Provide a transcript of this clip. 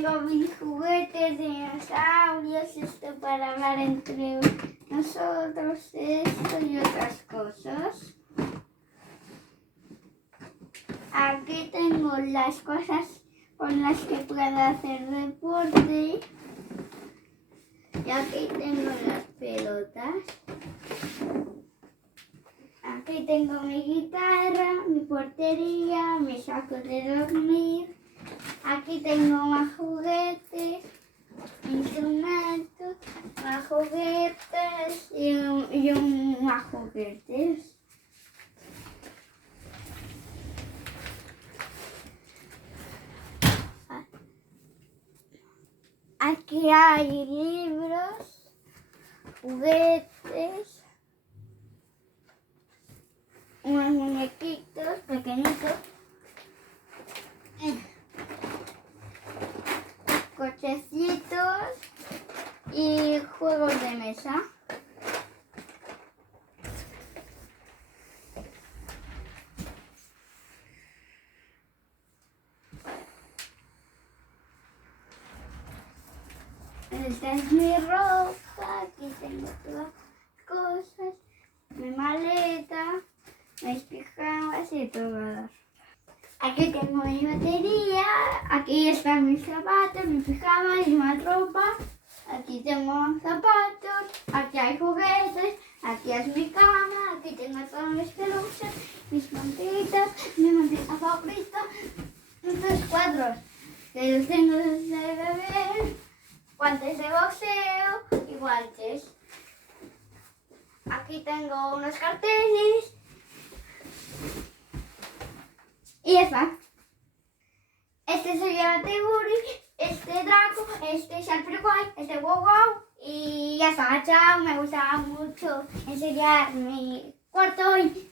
tengo mis juguetes de dinosaurios, esto para hablar entre nosotros, esto y otras cosas. Aquí tengo las cosas con las que puedo hacer deporte. Y aquí tengo las pelotas. Aquí tengo mi guitarra, mi portería, mi saco de dormir. Aquí tengo más juguetes, instrumentos, más juguetes y más juguetes. Aquí hay libros, juguetes, unos muñequitos pequeñitos, cochecitos y juegos de mesa. Esta es mi ropa, aquí tengo todas las cosas, mi maleta, mis pijamas y todo. Aquí tengo mi batería, aquí están mis zapatos, mi pijama y más ropa. Aquí tengo zapatos, aquí hay juguetes, aquí es mi cama, aquí tengo todos mis peluches, mis mantitas, mi mantita favorita, estos cuadros que los tengo desde bebé, guantes de boxeo y guantes. Aquí tengo unos carteles. Y ya está. Este soy el Teguri, este Draco, este Sharpie, este Wow Wow. Y ya está, chao. Me gusta mucho enseñar mi cuarto hoy.